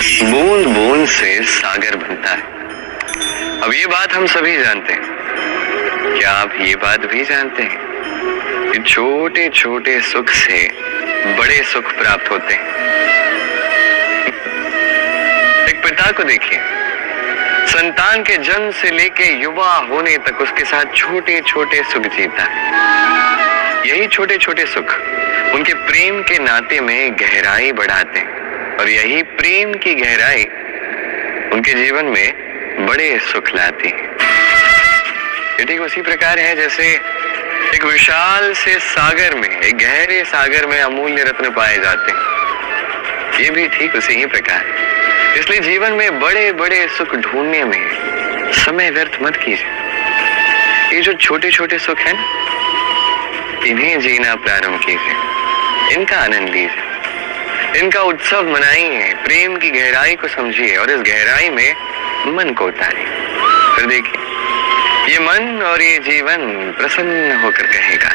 बूंद बूंद से सागर बनता है। अब ये बात हम सभी जानते हैं। क्या आप ये बात भी जानते हैं कि छोटे छोटे सुख से बड़े सुख प्राप्त होते हैं? एक पिता को देखिए, संतान के जन्म से लेके युवा होने तक उसके साथ छोटे छोटे सुख जीता है। यही छोटे छोटे सुख उनके प्रेम के नाते में गहराई बढ़ाते हैं और यही प्रेम की गहराई उनके जीवन में बड़े सुख लाती है। ये ठीक उसी प्रकार है जैसे एक विशाल से सागर में, एक गहरे सागर में अमूल्य रत्न पाए जाते हैं। ये भी ठीक उसी ही प्रकार है। इसलिए जीवन में बड़े बड़े सुख ढूंढने में समय व्यर्थ मत कीजिए। ये जो छोटे छोटे सुख है ना, इन्हें जीना प्रारंभ कीजिए, इनका आनंद लीजिए, इनका उत्सव मनाइए, प्रेम की गहराई को समझिए और इस गहराई में मन को उतारिए। फिर देखिए, ये मन और ये जीवन प्रसन्न होकर कहेगा,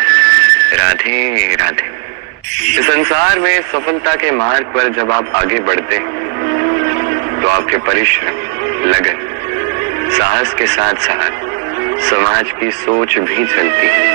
राधे राधे। इस संसार में सफलता के मार्ग पर जब आप आगे बढ़ते हैं तो आपके परिश्रम, लगन, साहस के साथ साथ समाज की सोच भी चलती है।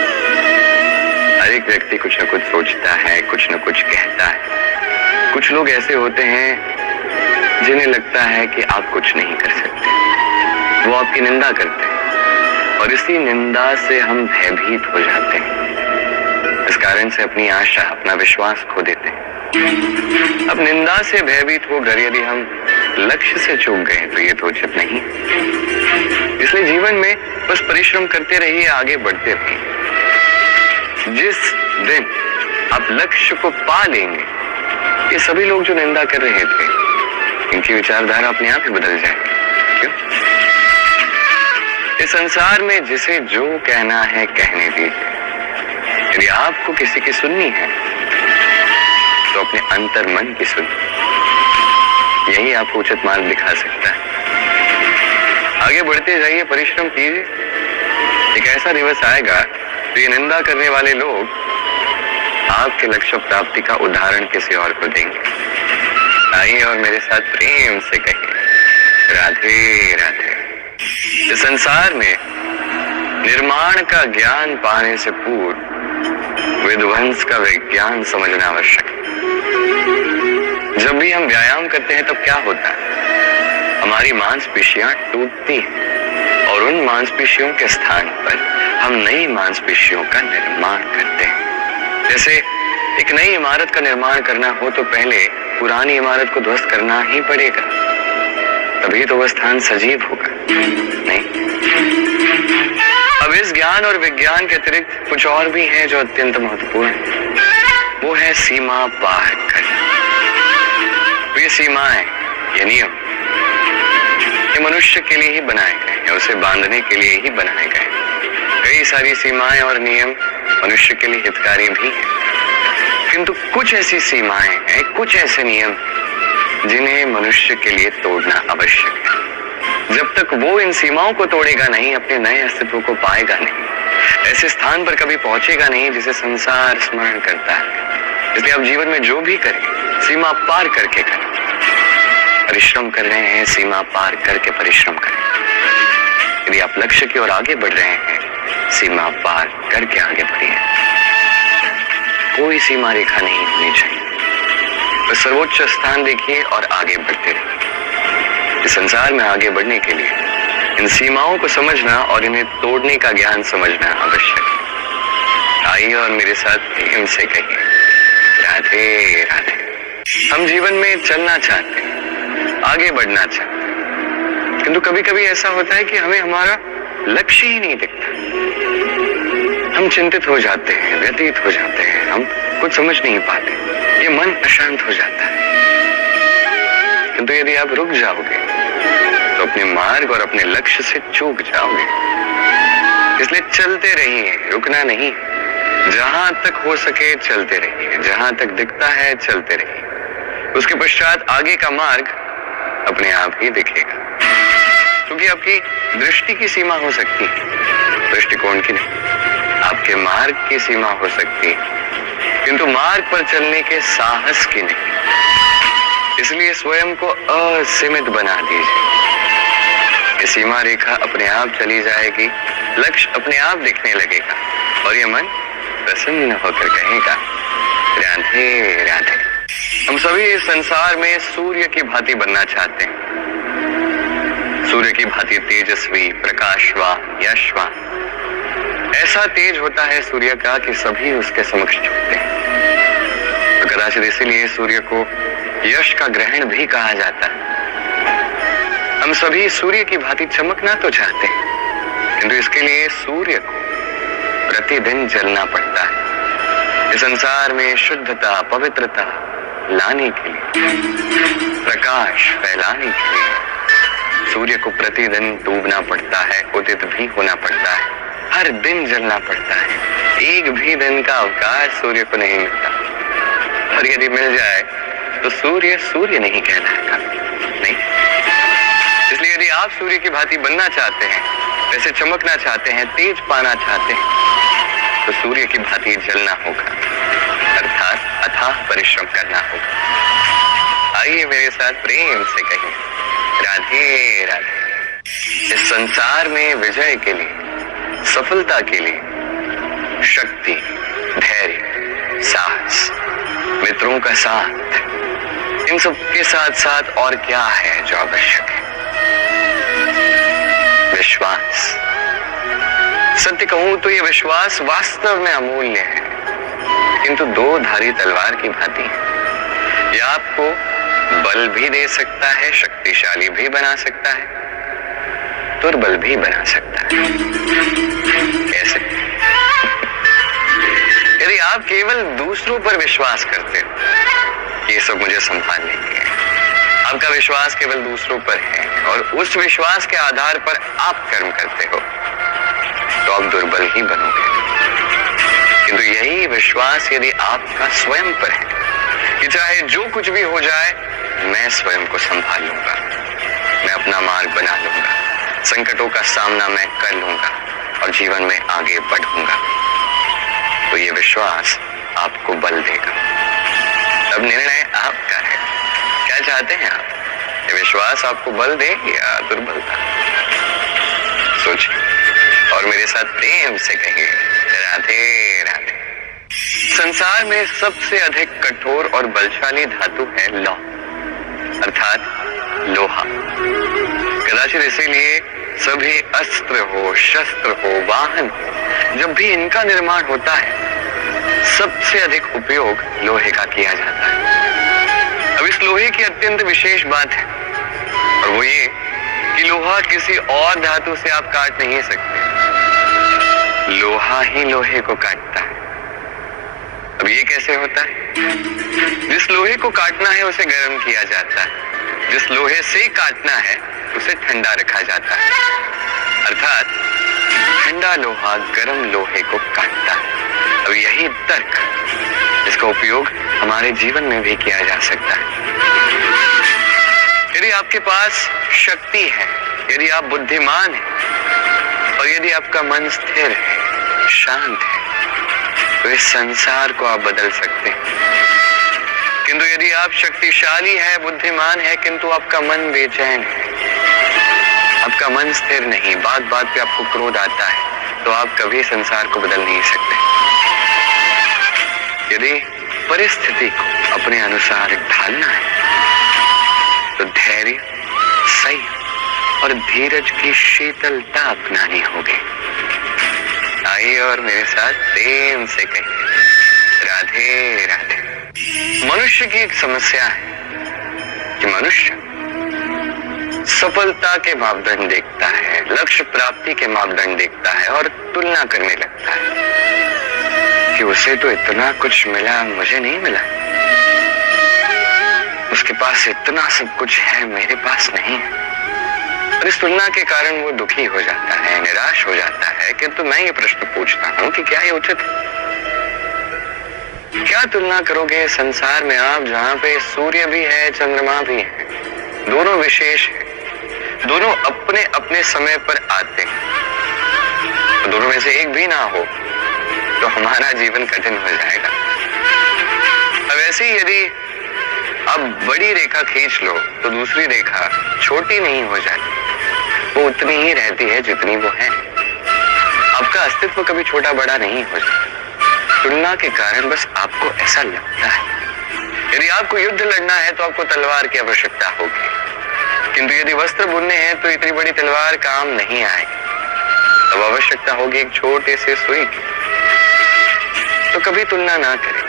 हर एक व्यक्ति कुछ न कुछ सोचता है, कुछ न कुछ कहता है। कुछ लोग ऐसे होते हैं जिन्हें लगता है कि आप कुछ नहीं कर सकते। वो आपकी निंदा करते हैं और इसी निंदा से हम भयभीत हो जाते हैं। इस कारण से अपनी आशा, अपना विश्वास खो देते हैं। अब निंदा से भयभीत होकर यदि हम लक्ष्य से चूक गए तो ये तो उचित नहीं। इसलिए जीवन में बस परिश्रम करते रहिए, आगे बढ़ते रहिए। जिस दिन आप लक्ष्य को पा लेंगे, ये सभी लोग जो निंदा कर रहे थे, इनकी विचारधारा अपने आप ही बदल जाएगी। क्यों? इस संसार में जिसे जो कहना है कहने दीजिए। यदि आपको किसी की सुननी है तो अपने अंतर मन की सुनिए। यही आपको उचित मार्ग दिखा सकता है। आगे बढ़ते जाइए, परिश्रम कीजिए। एक ऐसा दिवस आएगा तो ये निंदा करने वाले लोग आपके लक्ष्य प्राप्ति का उदाहरण किसी और को देंगे। आइए और मेरे साथ प्रेम से कहिए, राधे राधे। इस संसार में निर्माण का ज्ञान पाने से पूर्व विध्वंस का विज्ञान समझना आवश्यक है। जब भी हम व्यायाम करते हैं तब क्या होता है? हमारी मांसपेशियां टूटती हैं और उन मांसपेशियों के स्थान पर हम नई मांसपेशियों का निर्माण करते हैं। जैसे एक नई इमारत का निर्माण करना हो तो पहले पुरानी इमारत को ध्वस्त करना ही पड़ेगा, तभी तो वह स्थान सजीव होगा, नहीं? अब इस ज्ञान और विज्ञान के अतिरिक्त कुछ और भी है जो अत्यंत महत्वपूर्ण है। वो है सीमा पार करना। ये सीमाएं, ये नियम, ये मनुष्य के लिए ही बनाए गए हैं, उसे बांधने के लिए ही बनाए गए हैं। कई सारी सीमाएं और नियम मनुष्य के लिए हितकारी भी हैं, किंतु कुछ ऐसी सीमाएं हैं, कुछ ऐसे नियम जिन्हें मनुष्य के लिए तोड़ना आवश्यक है। जब तक वो इन सीमाओं को तोड़ेगा नहीं, अपने नए अस्तित्व को पाएगा नहीं, ऐसे स्थान पर कभी पहुंचेगा नहीं जिसे संसार स्मरण करता है। इसलिए आप जीवन में जो भी करें, सीमा पार करके करें। परिश्रम कर रहे हैं, सीमा पार करके परिश्रम करें। यदि आप लक्ष्य की ओर आगे बढ़ रहे हैं, सीमा पार करके आगे बढ़िए। कोई सीमा रेखा नहीं होनी चाहिए। तो सर्वोच्च स्थान देखिए और आगे बढ़ते रहिए। इस संसार में आगे बढ़ने के लिए इन सीमाओं को समझना और इन्हें तोड़ने का ज्ञान समझना आवश्यक है। आइए और मेरे साथ प्रेम से कहिए, राधे राधे। हम जीवन में चलना चाहते हैं, आगे बढ़ना चाहते हैं, किंतु कभी कभी ऐसा होता है कि हमें हमारा लक्ष्य ही नहीं दिखता। हम चिंतित हो जाते हैं, व्यतीत हो जाते हैं, हम कुछ समझ नहीं पाते, ये मन अशांत हो जाता है। किंतु यदि आप रुक जाओगे तो अपने मार्ग और अपने लक्ष्य से चूक जाओगे। इसलिए चलते रहिए, रुकना नहीं। जहां तक हो सके चलते रहिए, जहां तक दिखता है चलते रहिए। उसके पश्चात आगे का मार्ग अपने आप ही दिखेगा, क्योंकि आपकी दृष्टि की सीमा हो सकती है, दृष्टिकोण की नहीं। आपके मार्ग की सीमा हो सकती है, किंतु मार्ग पर चलने के साहस की नहीं। इसलिए स्वयं को असीमित बना दीजिए। ये सीमा रेखा अपने आप चली जाएगी, लक्ष्य अपने आप दिखने लगेगा और ये मन प्रसन्न होकर कहेगा राधे राधे। हम सभी इस संसार में सूर्य की भांति बनना चाहते हैं, सूर्य की भांति तेजस्वी, प्रकाशवान, यशवान। ऐसा तेज होता है सूर्य का कि सभी उसके समक्ष झुकते हैं। तो कदाचित इसीलिए सूर्य को यश का ग्रहण भी कहा जाता है। हम सभी सूर्य की भांति चमकना तो चाहते हैं, किंतु इसके लिए सूर्य को प्रतिदिन जलना पड़ता है। इस संसार में शुद्धता, पवित्रता लाने के लिए, प्रकाश फैलाने के लिए सूर्य को प्रतिदिन डूबना पड़ता है, उदित भी होना पड़ता है, हर दिन जलना पड़ता है। एक भी दिन का अवकाश सूर्य को नहीं मिलता, और यदि मिल जाए तो सूर्य सूर्य नहीं कहलाएगा। नहीं, इसलिए यदि आप सूर्य की भांति बनना चाहते हैं, वैसे चमकना चाहते हैं, तेज पाना चाहते हैं, तो सूर्य की भांति जलना होगा, अर्थात अथाह परिश्रम करना होगा। आइए मेरे साथ प्रेम से कहिए राधे राधे। इस संसार में विजय के लिए, सफलता के लिए शक्ति, धैर्य, साहस, मित्रों का साथ, इन सब के साथ साथ और क्या है जो आवश्यक है? विश्वास। सत्य कहूं तो यह विश्वास वास्तव में अमूल्य है, किंतु दो धारी तलवार की भांति है। यह आपको बल भी दे सकता है, शक्तिशाली भी बना सकता है, दुर्बल भी बना सकता है। कैसे? यदि आप केवल दूसरों पर विश्वास करते हो कि ये सब मुझे संभाल लेंगे, आपका विश्वास केवल दूसरों पर है और उस विश्वास के आधार पर आप कर्म करते हो, तो आप दुर्बल ही बनोगे। किंतु यही विश्वास यदि आपका स्वयं पर है कि चाहे जो कुछ भी हो जाए, मैं स्वयं को संभाल लूंगा, मैं अपना मार्ग बना लूंगा, संकटों का सामना मैं कर लूंगा और जीवन में आगे बढ़ूंगा, तो ये विश्वास आपको बल देगा। अब निर्णय आपका है, क्या चाहते हैं आप? ये विश्वास आपको बल दे या दुर्बलता? सोचिए और मेरे साथ प्रेम से कहिए राधे राधे। संसार में सबसे अधिक कठोर और बलशाली धातु है लौह, अर्थात लोहा। कदाचित इसीलिए सभी अस्त्र हो, शस्त्र हो, वाहन हो, जब भी इनका निर्माण होता है, सबसे अधिक उपयोग लोहे का किया जाता है। अब इस लोहे की अत्यंत विशेष बात है, और वो ये कि लोहा किसी और धातु से आप काट नहीं सकते, लोहा ही लोहे को काटता है। अब ये कैसे होता है? जिस लोहे को काटना है उसे गर्म किया जाता है, जिस लोहे से काटना है उसे ठंडा रखा जाता है, अर्थात ठंडा लोहा गर्म लोहे को काटता है। अब यही तर्क, इसका उपयोग हमारे जीवन में भी किया जा सकता है। यदि आपके पास शक्ति है, यदि आप बुद्धिमान हैं और यदि आपका मन स्थिर है, शांत है, तो इस संसार को आप बदल सकते हैं। किंतु यदि आप शक्तिशाली है, बुद्धिमान है, किंतु आपका मन बेचैन है, आपका मन स्थिर नहीं, बात बात पे आपको क्रोध आता है, तो आप कभी संसार को बदल नहीं सकते। यदि परिस्थिति को अपने अनुसार ढालना है, तो धैर्य, संयम और धीरज की शीतलता अपनानी होगी। आइए और मेरे साथ प्रेम से कहिए राधे राधे। मनुष्य की एक समस्या है कि मनुष्य सफलता के मापदंड देखता है, लक्ष्य प्राप्ति के मापदंड देखता है और तुलना करने लगता है कि उसे तो इतना कुछ मिला, मुझे नहीं मिला, उसके पास इतना सब कुछ है, मेरे पास नहीं है। और इस तुलना के कारण वो दुखी हो जाता है, निराश हो जाता है। किंतु मैं ये प्रश्न पूछता हूं कि क्या ये उचित है? क्या तुलना करोगे संसार में आप, जहां पे सूर्य भी है, चंद्रमा भी है, दोनों विशेष है, दोनों अपने अपने समय पर आते हैं, तो दोनों में से एक भी ना हो तो हमारा जीवन कठिन हो जाएगा। अब ऐसे ही यदि अब बड़ी रेखा खींच लो तो दूसरी रेखा छोटी नहीं हो जाती, वो उतनी ही रहती है जितनी वो है। आपका अस्तित्व कभी छोटा बड़ा नहीं हो जाता, तुलना के कारण बस आपको ऐसा लगता है। यदि आपको युद्ध लड़ना है तो आपको तलवार की आवश्यकता होगी, किंतु यदि वस्त्र बुनने हैं तो इतनी बड़ी तलवार काम नहीं आएगी, तब आवश्यकता होगी एक छोटे से सुई की। तो कभी तुलना ना करें,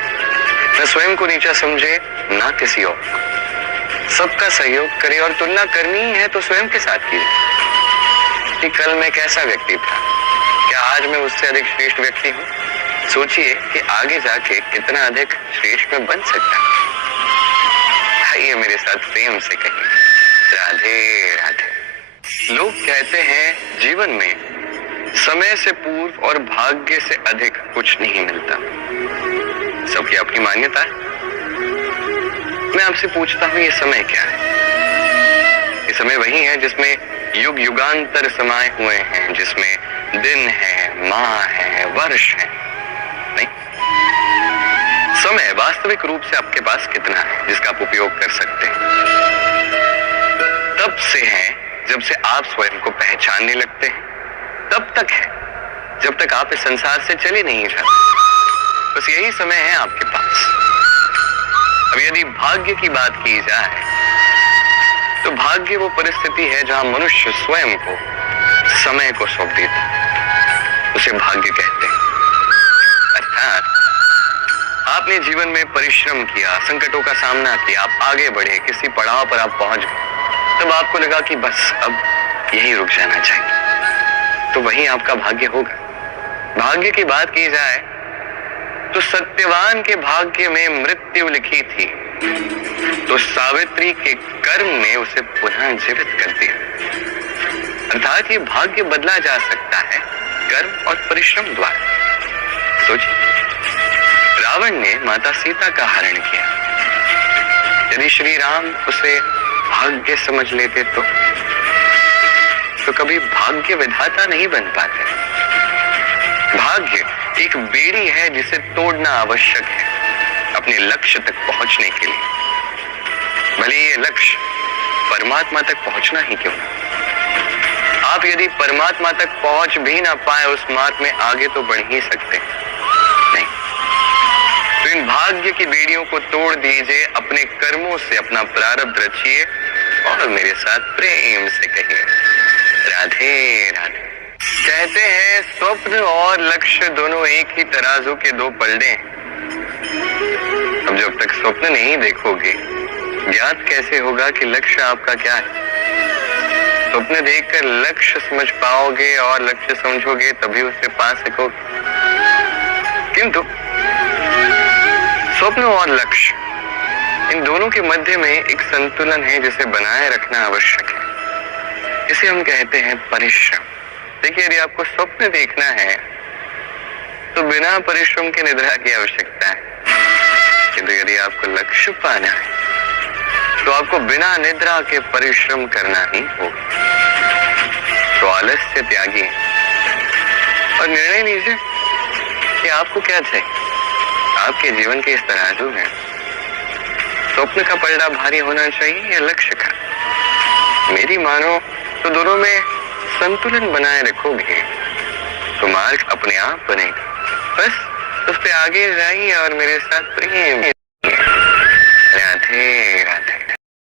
न स्वयं को नीचा समझे ना किसी और को। सबका सहयोग करे, और तुलना करनी है तो स्वयं के साथ कीजिए कि कल मैं कैसा व्यक्ति था, क्या आज मैं उससे अधिक श्रेष्ठ व्यक्ति हूँ। सोचिए कि आगे जाके कितना अधिक श्रेष्ठ मैं बन सकता हूँ। आइए मेरे साथ प्रेम से कहिए राधे राधे। लोग कहते हैं जीवन में समय से पूर्व और भाग्य से अधिक कुछ नहीं मिलता। सबकी अपनी मान्यता है। मैं आपसे पूछता हूं, ये समय क्या है? ये समय वही है जिसमें युग युगांतर समाये हुए हैं, जिसमें दिन है, माह है, वर्ष है। नहीं, समय वास्तविक रूप से आपके पास कितना है जिसका आप उपयोग कर सकते हैं? तब से है जब से आप स्वयं को पहचानने लगते हैं, तब तक है जब तक आप इस संसार से चले नहीं जाते। बस यही समय है आपके पास। अब यदि भाग्य की बात की जाए तो भाग्य वो परिस्थिति है जहां मनुष्य स्वयं को समय को सौंप देता है, उसे भाग्य कहते हैं। अर्थात आपने जीवन में परिश्रम किया, संकटों का सामना किया, आप आगे बढ़े, किसी पड़ाव पर आप पहुंच गए, तब आपको लगा कि बस अब यहीं रुक जाना चाहिए, तो वही आपका भाग्य होगा। भाग्य की बात की जाए तो सत्यवान के भाग्य में मृत्यु लिखी थी, तो सावित्री के कर्म ने उसे पुनः जीवित कर दिया। अर्थात ये भाग्य बदला जा सकता है कर्म और परिश्रम द्वारा। सोचिए, रावण ने माता सीता का हरण किया, यदि श्री राम उसे भाग्य समझ लेते तो कभी भाग्य विधाता नहीं बन पाते। भाग्य एक बेड़ी है जिसे तोड़ना आवश्यक है अपने लक्ष्य तक पहुंचने के लिए, भले ये लक्ष्य परमात्मा तक पहुंचना ही क्यों ना। आप यदि परमात्मा तक पहुंच भी ना पाए, उस मार्ग में आगे तो बढ़ ही सकते हैं। नहीं, तो इन भाग्य की बेड़ियों को तोड़ दीजिए, अपने कर्मों से अपना प्रारब्ध रचिए और मेरे साथ प्रेम से कहिए राधे राधे। कहते हैं स्वप्न और लक्ष्य दोनों एक ही तराजू के दो पलड़े हैं। अब जब तक स्वप्न नहीं देखोगे, ज्ञात कैसे होगा कि लक्ष्य आपका क्या है? स्वप्न देखकर लक्ष्य समझ पाओगे और लक्ष्य समझोगे तभी उसे पा सकोगे। किंतु स्वप्न और लक्ष्य, इन दोनों के मध्य में एक संतुलन है जिसे बनाए रखना आवश्यक है। इसे हम कहते हैं परिश्रम। देखिए, यदि आपको स्वप्न देखना है तो बिना परिश्रम के निद्रा की आवश्यकता है, किंतु यदि आपको लक्ष्य पाना है तो आपको बिना निद्रा के परिश्रम करना ही होगा। तो आलस्य त्यागी और निर्णय लीजिए कि आपको क्या चाहिए। आपके जीवन के इस तराजू में स्वप्न का पलड़ा भारी होना चाहिए या लक्ष्य का? मेरी मानो तो दोनों में संतुलन बनाए रखोगे तो मार्ग अपने आप बनेगा। बस उस पे आगे जाइए और मेरे साथ प्रेम